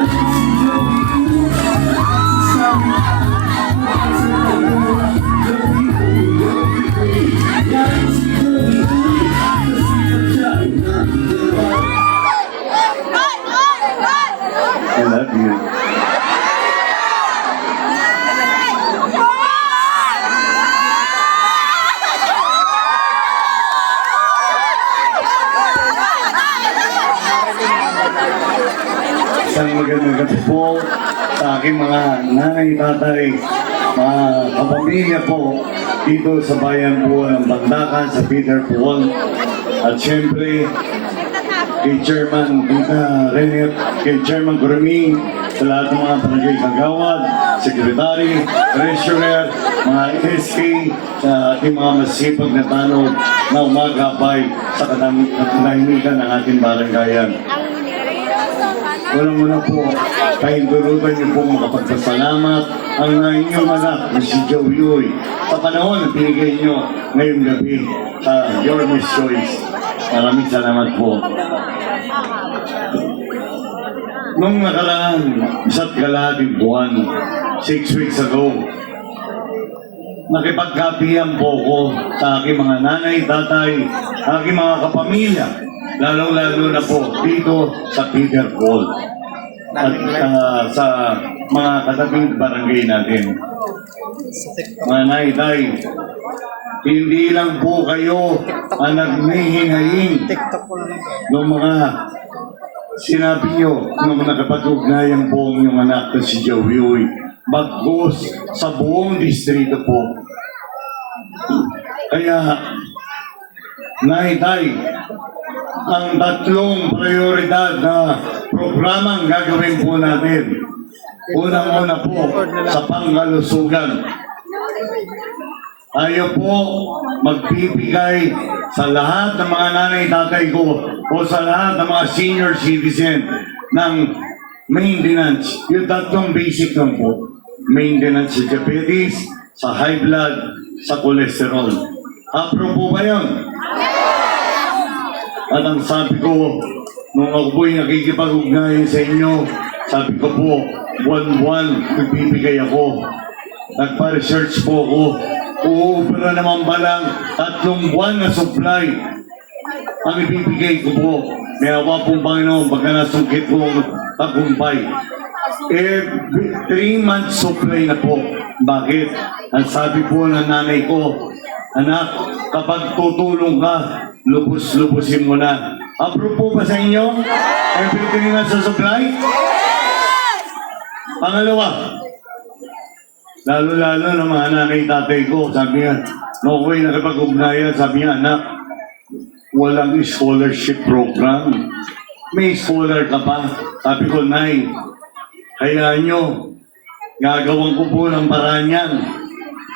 I love you. Isang magandang gabi po sa aking mga nanay, tatay, mga kapamilya po dito sa bayan po ng Bandakan, sa Peter Paul. At syempre, kay Chairman Tita Renet, kay Chairman Gurming, sa lahat ng mga barangay kagawad, Secretary, Treasurer, mga SK, sa ating mga masipag na tanod na umagapay sa katahimikan ng ating barangayan. Walang-una po, kahindulutan niyo po makapagpasalamat ang inyong anak na si Joey Uy sa panahon na pinigay niyo ngayong gabi sa Your Miss Choice. Maraming salamat po. Nung nakaraan, isa't kalahating buwan, 6 weeks ago, nakipagkapihan po ko sa aking mga nanay, tatay, aking mga kapamilya, lalo-lalo na po dito sa Peter Paul at sa mga katabing barangay natin. Mga nanay, hindi lang po kayo ang naghihingayin ng mga sinabi nyo nung nakapag-ugnayan po ang inyong anak na si Joey Uy. Bagkus sa buong distrito po. Kaya, Nay, ang tatlong prioridad na programang gagawin po natin. Unang-una po sa pangkalusugan. Tayo po magbibigay sa lahat ng mga nanay-tatay ko o sa lahat ng mga senior citizen ng maintenance. Yung tatlong basic lang po. Maintenance sa diabetes, sa high blood, sa cholesterol. Approve po ba yun? At ang sabi ko, nung ako po'y nakikipag-ugnayan sa inyo, sabi ko po, buwan-buwan nagbibigay ako. Nagpa-research po ako. Uupira naman ba lang 3 buwan na supply ang ibibigay ko po. May awa pong Panginoon pagka nasungkit kong tagumpay. 3 months supply na po. Bakit? Ang sabi po ng nanay ko, anak, kapag tutulong ka, lubos-lubosin mo na. Approve po ba sa inyo? Everything na sa supply? Pangalawa, lalo-lalo ng mga nanay-tatay ko, sabi niya, no way nakipag-ugnayan, sabi niya, anak, walang scholarship program. May scholar ka pa. Sabi ko, Nay, hayaan nyo, gagawan ko po ng paraan yan.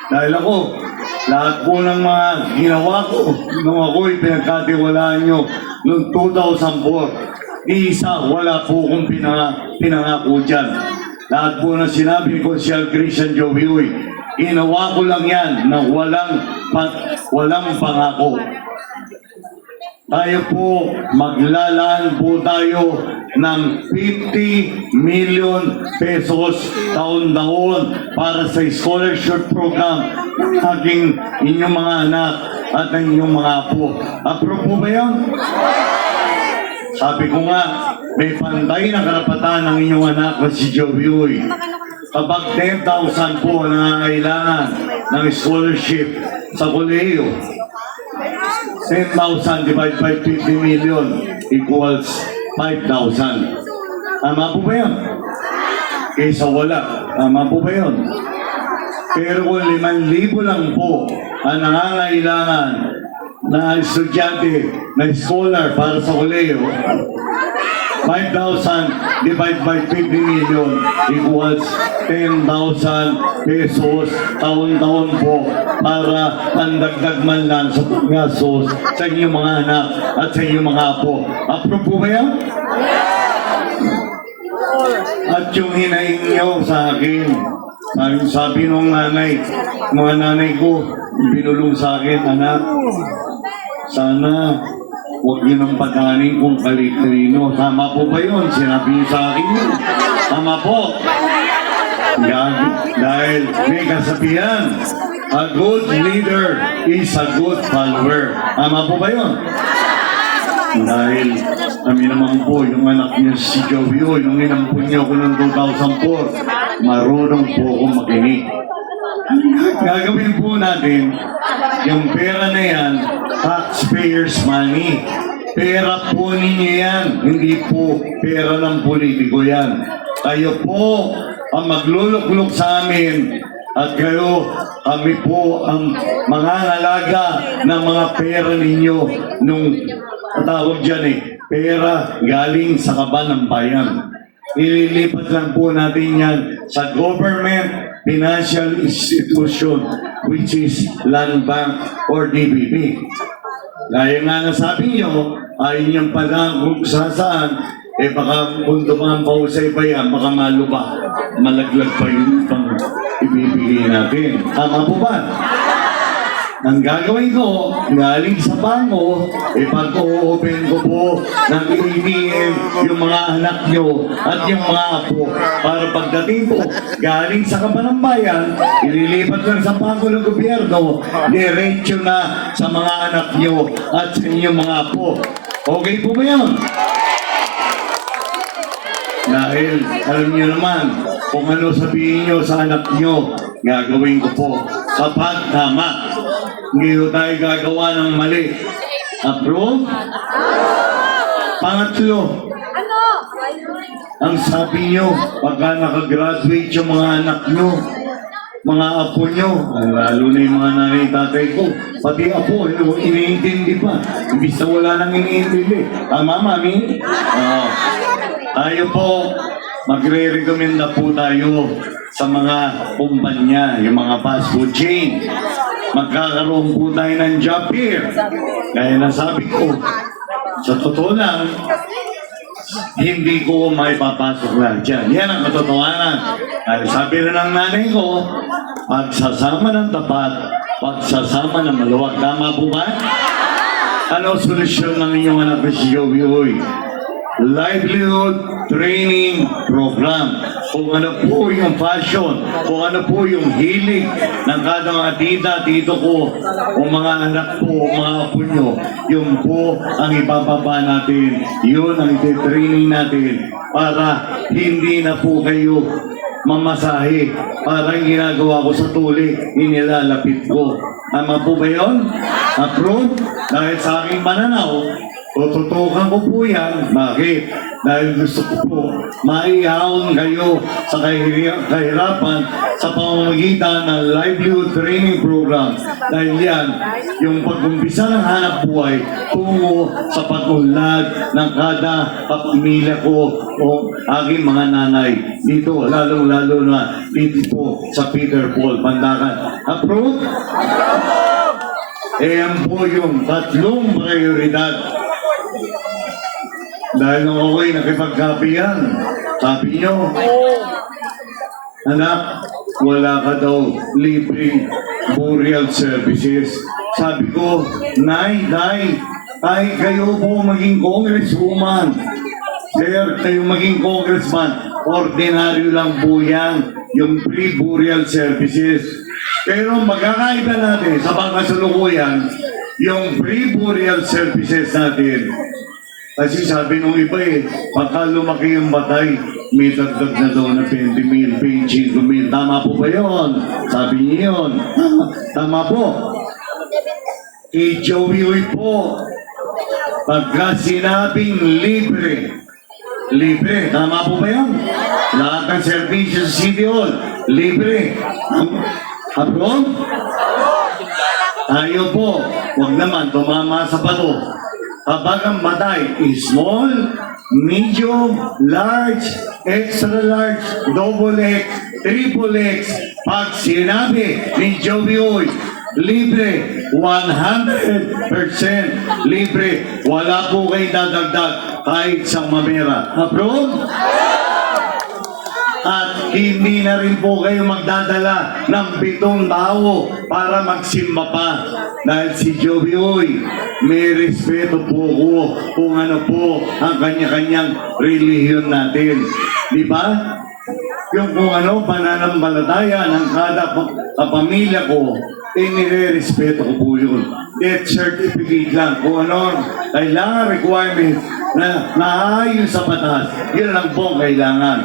Dahil ako, lahat po ng mga ginawa ko, nung ako'y pinagkatiwalaan nyo, noong 2004, isa, wala po akong pinangako dyan. Lahat po na sinabi ko si Christian Joey Uy, ginawa ko lang yan na walang pangako. Tayo po, maglalaan po tayo ng 50 million pesos taon-taon para sa scholarship program ng aking inyong mga anak at ng inyong mga apo. Approve po ba yun? Sabi ko nga, may pantay na karapatan ng inyong anak na si Joey Uy. Kapag 10,000 po nangangailangan ng scholarship sa kolehiyo, 10,000 divided by 50 million equals 5,000. Tama po ba yun? Kaysa wala. Tama po ba yun? Pero kung 5,000 lang po ang nangangailangan na estudyante, na scholar para sa kolehiyo, 5,000 divided by 50 million equals 10,000 pesos taon-taon po para pandagdag man lang sa paggastos sa inyong mga anak at sa inyong mga apo. Approve po ba yan? At yung hinaing niyo sa akin, sabi nung nanay, mga nanay ko, binulong sa akin, anak, sana huwag niyo nang paganin kung kalitrino. Tama po ba yun? Sinabi niyo sa akin yun. Tama po. Dahil may kasabihan, a good leader is a good follower. Tama po ba yun? Dahil kami naman po, yung anak niyo si Joey, nung inampun niyo ako noong 2004, marunong po ako makinig. Gagawin po natin, yung pera na yan, taxpayers money. Pera po ninyo yan, hindi po pera ng politiko yan. Kayo po ang magluluklok sa amin at kami po ang mangangalaga ng mga pera ninyo nung tawag dyan pera galing sa kaban ng bayan. Ililipat lang po natin yan sa government financial institution which is Land Bank or DBP. Gaya nga nasabi nyo, ayun yung pala kung saan, baka kung dumaan pa sa iba yan, baka maluba, malaglag pa yung pang ibibigay natin. Tama po ba? Ang gagawin ko, galing sa bangko, pag-open ko po ng ATM yung mga anak nyo at yung mga apo. Para pagdating po, galing sa kaban ng bayan, ililipat lang sa bangko ng gobyerno, diretso na sa mga anak nyo at sa inyong mga apo. Okay po ba yun? Dahil alam niyo naman, kung ano sabihin niyo sa anak niyo, gagawin ko po kapag tama. Hindi ko tayo gagawa ng mali. Approve? Pangatlo, ang sabi niyo, pagka nakagraduate yung mga anak niyo, mga apo niyo, lalo na yung mga nanay tatay ko, pati apo, iniintindi pa. Imbis na wala nang iniintindi. Tama, mami? Tayo po, magre-recommenda po tayo sa mga kumpanya, yung mga fast food chain. Magkakaroon po tayo ng job fair. Kaya nasabi ko, sa totoo lang, hindi ko may papasok lang dyan. Yan ang katotohanan. Kaya sabi na ng nanay ko, pagsasama ng tapat, pagsasama ng maluwag. Tama po ba? Ano solusyon ng inyong anak na si Joey? Livelihood Training Program. Kung ano po yung passion, kung ano po yung hilig ng kada mga tita, tito ko, o mga anak po, mga apo nyo, yun po ang ipapapa natin. Yun ang iti-training natin para hindi na po kayo mamasahe. Parang ginagawa ko sa tuli, inilalapit ko. Tama po ba yun? Approve? Dahil sa aking pananaw, tututukan ko po yan. Bakit? Dahil gusto ko po maihaon kayo sa kahirapan sa pamamagitan ng Livelihood Training Program. Dahil yan, yung pag-umpisa ng hanap buhay tungo sa pag-unlad ng kada kapamilya ko o aking mga nanay. Dito, lalong-lalo na dito po sa Peter Paul, Pandakan. Approve? Yan po yung tatlong prioridad. Dahil nung ako'y nakipagkapi yan, sabi nyo, anak, wala ka daw libreng burial services. Sabi ko, Nay, kahit kayo po maging congresswoman, sir, kayo maging congressman, ordinaryo lang po yan, yung free burial services. Pero magkakaiba natin sa pangkasalukuyan, yung free burial services natin, kasi sabi nung iba pagka lumaki yung batay, may dagdag na daw na 20,000, 25,000. Tama po ba yun? Sabi niyo yun. Tama po. Kay Joey po, pagka sinabing libre, tama po ba yun? Lahat ng servisyo sa City Hall, libre. Approve? Tayo po, huwag naman tumama sa pato. Kapag ang batay is small, medium, large, extra large, double X, triple X, pag sinabi ni Joey, libre, 100% libre, wala po kayo dadagdag kahit sa mamera. Approve? At hindi na rin po kayo magdadala ng 7 tao para magsimba pa. Dahil si Joey Uy, may respeto po ko kung ano po ang kanya-kanyang relihiyon natin. Di ba? Yung kung ano, pananampalataya ng kada kapamilya ko, nire-respeto ko po yun. Death certificate lang. Kung ano, kailangan requirements na naayon sa batas, yun lang po ang kailangan.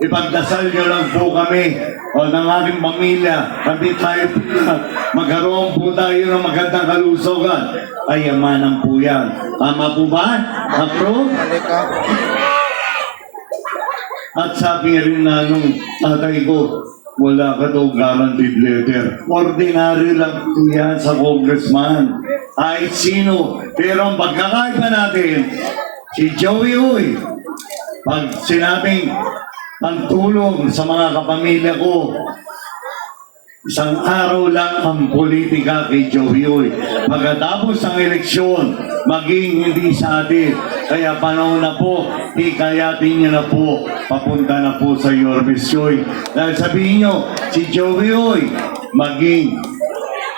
Ipagdasal nyo lang po kami o ng aking pamilya, kami tayo magkaroon po tayo ng magandang kalusugan. Ay, yamanan po yan. Tama po ba? Approve? At sabi rin na nung tatay ko, wala ka daw guaranteed letter. Ordinary lang po yan sa congressman. Ay sino. Pero ang pagkakaiba natin, si Joey Uy, pag sinabing pagtulong sa mga kapamilya ko, isang araw lang ang politika kay Joey Uy. Pagkatapos ng eleksyon, maging hindi sa atin. Kaya panahon na po, hikayatin niyo na po, papunta na po sa Yormes Choy. Dahil sabihin niyo, si Joey Uy, maging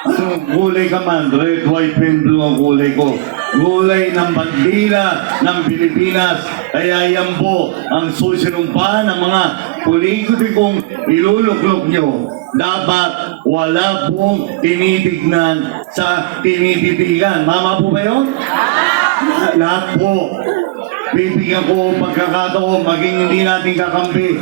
anong kulay ka man, red, white, and blue ang kulay ko. Kulay ng bandila ng Pilipinas. Kaya yan po ang susinumpahan ng mga politikong iluluklok nyo. Dapat wala pong tinitignan sa tinititigan. Mama po ba yun? Lahat po. Bibigyan ko pagkakataon, maging hindi natin kakampi.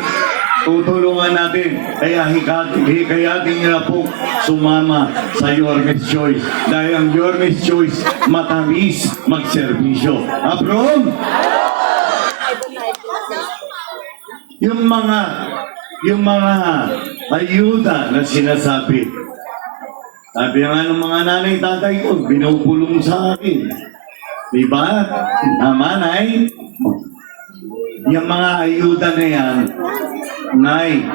Tutulungan natin. Kaya hikayatin nyo na po sumama sa Yormes Choice. Dahil ang Yormes Choice matamis magserbisyo. Approve? Yung mga ayuda na sinasabi. Sabi nga ng mga nanay tatay ko, binubulong sa akin. Diba? Naman ay, yung mga ayuda na yan, Nay,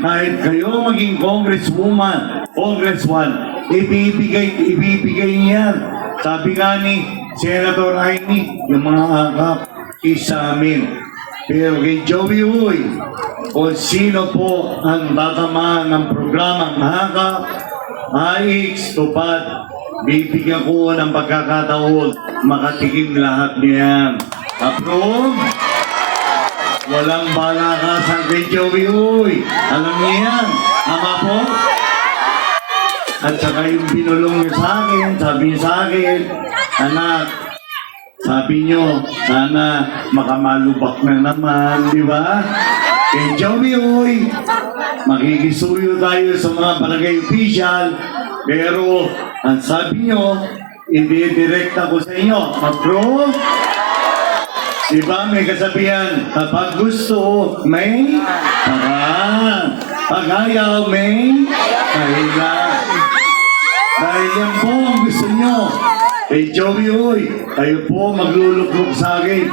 kahit kayo maging congresswoman, congressman, ibibigay niyan. Sabi nga ni Senator Aimee, yung mga akap sa amin. Pero kay Joey Uy, kung sino po ang tatamaan ng programang akap, AIX, tupad, bibigyan ko ng pagkakataon, makatikim lahat niyan. Approve? Walang balakasan kay Joey Uy. Alam niya yan. Ama po? At saka yung binulong niyo sa akin, sabi niyo sa akin, anak, sabi niyo, sana makamalubak na naman, di ba? Kay Joey Uy, makikisuyo tayo sa mga barangay official, pero ang sabi niyo, i-direkta ko sa inyo. Approve? Diba may kasabihan, kapag gusto, may paraan. Pag ayaw, may kahilan. Dahil yan po ang gusto nyo. Kay Joey Uy, kayo po magluluklok sa akin.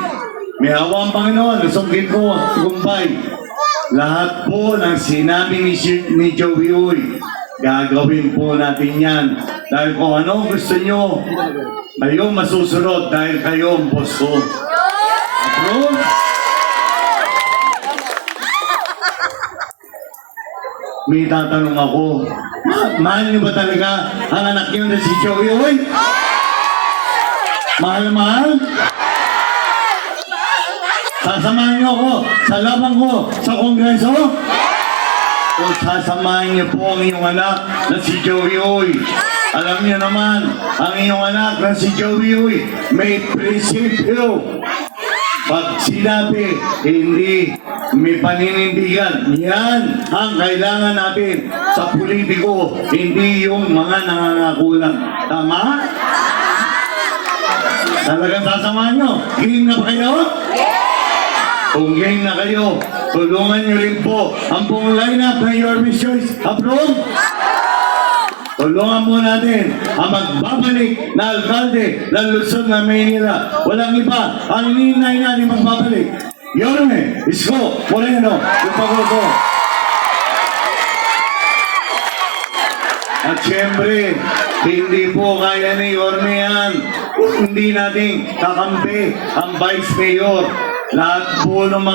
May hawa ang Panginoon, nasungkit ko, kumpay. Lahat po ng sinabi ni Joey Uy, gagawin po natin yan. Dahil kung ano gusto nyo, kayo masusunod dahil kayo ang boss ko. Approve? May tatanong ako, mahal niyo ba talaga ang anak niyo na si Joey Uy? Mahal na mahal? Sasamahan niyo ako sa laban ko sa kongreso? O sasamahan niyo po ang iyong anak na si Joey Uy? Alam niyo naman, ang iyong anak na si Joey Uy may prinsipyo. Pag sinabi, hindi may paninindigan. Yan ang kailangan natin sa politiko, hindi yung mga nangangako lang. Tama? Talagang sasamahan nyo? Game na ba kayo? Kung game na kayo, tulungan nyo rin po ang buong lineup ng Yormes Choice. Approve? Tulungan mo natin ang magbabalik na alkalde ng Luzon na Maynila. Walang iba. Ang ininay natin magbabalik. Yorme, Isko, Moreno, yung Pagoso. At siyempre, hindi po kaya ni Yorme yan. Hindi natin kakampi ang Vice Mayor. Lahat po ng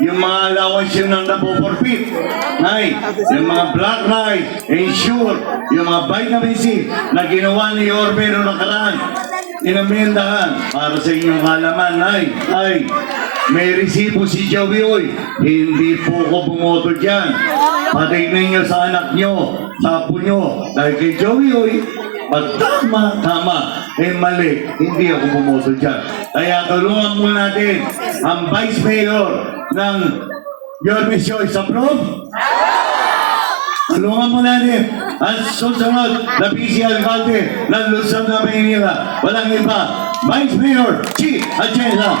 yung mga allowance yun ang napoporpit. Nay, yung mga black rice, ensure, yung mga vitamin C na ginawa ni Yorme noong nakaraan, inamendahan para sa inyong kalaman. Ay, may resibo si Joey Oy. Hindi po ko bumoto dyan. Patignan nyo sa anak nyo, sa apo nyo. Dahil kay Joey Oy, pag tama, mali, hindi ako bumoto dyan. Kaya tulungan mo natin ang Vice Mayor ng Yorme Choice. Approve? Tulungan mo natin ang susunod na PC Alcalde ng Luzon na Maynila. Walang iba, Vice Mayor Chi Atienza.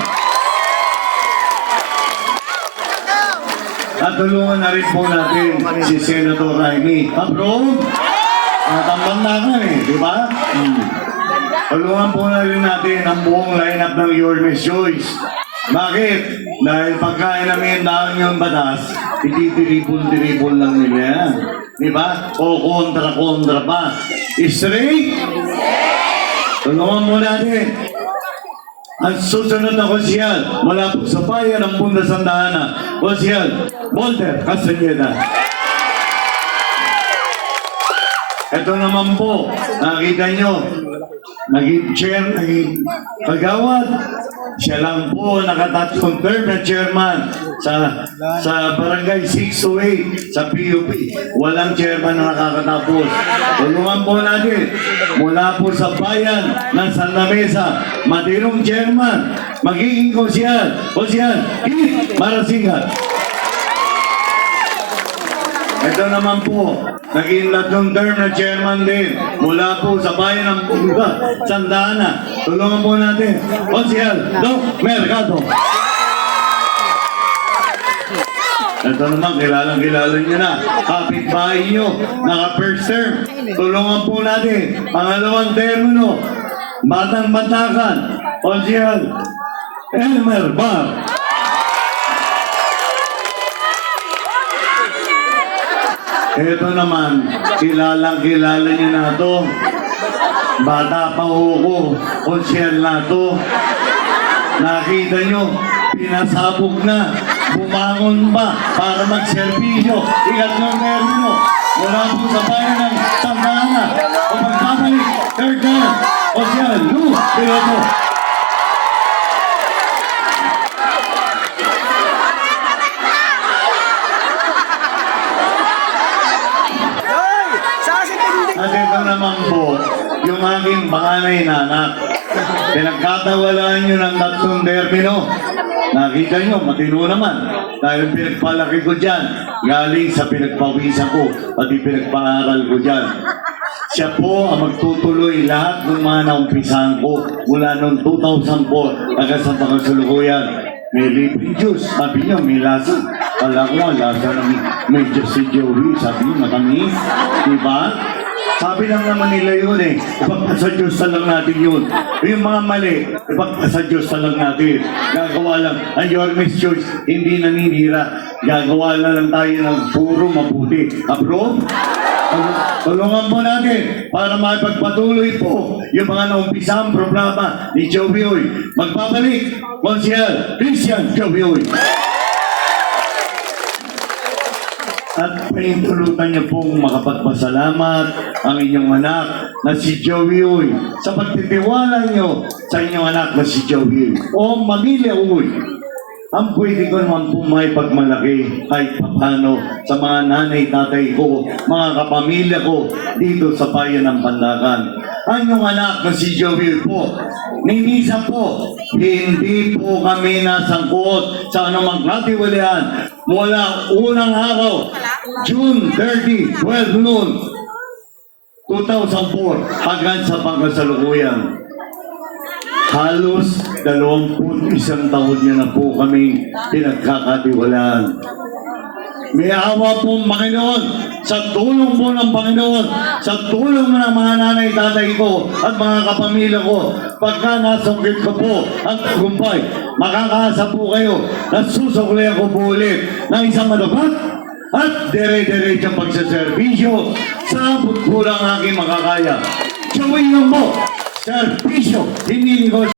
At tulungan na rin po natin si Senator Raimi. Approve? Tambang na di ba? Tulungan po na rin natin ang buong lineup ng Yorme Choice. Bakit? Dahil pagkain namin dahil yung batas, ititiripon-tiripon lang nila yan. Di ba? O kontra-kontra pa. Straight? Tulungan mo natin. Ang susunod na konsyal, mula po sa bayan ng Bunda Santa Ana, konsyal, Walter Castañeda. Ito naman po, nakita nyo, naging chair, naging kagawad. Siya lang po nakatatlong term na chairman sa Barangay 608 sa PUP. Walang chairman na nakakatapos. Tulungan po natin mula po sa bayan ng Santa Mesa, matinong chairman, magiging konsyal, Keith Marasingat. Ito naman po, naging tatlong term na chairman din mula po sa bayan ng Bunda, Santa Ana. Tulungan po natin, Konsyal Doc Mercado. Ito naman, kilalang-kilala nyo na. Kapitbahay nyo, naka-first term. Tulungan po natin, pangalawang termino, Batang-Batakan, Konsyal Elmer Bar. Ito naman, kilalang-kilala niyo na ito. Bata pa ho ko, konsyel na ito. Nakita niyo, pinasabog na, bumangon pa para magserbisyo. Ikatlong termino, mula po sa bayan ng Santa Ana. O magpapalik, third term, konsyel Lou Piloto. At ito naman po, yung aking panganay na anak. Pinagkatawalaan nyo ng tatlong termino. Nakita nyo, matino naman. Dahil pinagpalaki ko dyan, galing sa pinagpawisan ko, pati pinagpaaral ko dyan. Siya po ang magtutuloy lahat ng mga naumpisahan ko mula noong 2004 hanggang sa pagkasulukuyan. May libreng juice, sabi niyo, may lasa. Kala ko, lasa ng may juice si Joey, sabi niyo, matamis. Diba? Sabi lang naman nila yun eh, ipagpasa Diyos na lang natin yun. Yung mga mali, ipagpasa Diyos na lang natin. Gagawa lang, ang Yorme's Choice, hindi naninira. Gagawa na lang tayo ng puro mabuti. Approve? Tulungan po natin para maipagpatuloy po yung mga naumpisang problema ni Joey Oy. Magpapalik, Konsyel Christian Joey Oy. At paintulutan niyo pong makapagpasalamat ang inyong anak na si Joey Oy sa pagtitiwala niyo sa inyong anak na si Joey Oy. O Mamilya Oy, ang pwede ko naman po may pagmalaki kahit papano sa mga nanay, tatay ko, mga kapamilya ko dito sa bayan ng Pandakan. Ang inyong anak na si Joey po, minsan po, hindi po kami nasangkot sa anumang katiwalian mula unang araw, June 30, 12 noon, 2004, hanggang sa pagkasalukuyan. Halos 21 taon niya na po kami pinagkakatiwalaan. May awa po Panginoon, sa tulong po ng Panginoon, sa tulong ng mga nanay, tatay ko at mga kapamilya ko, pagka nasungkit ko po ang tagumpay, makakaasa po kayo na susukli ako po ulit ng isang madupat at dire-diretsong pagsaservisyo sa abot po lang aking makakaya. Gawin lang po, servisyo, hindi negosyo.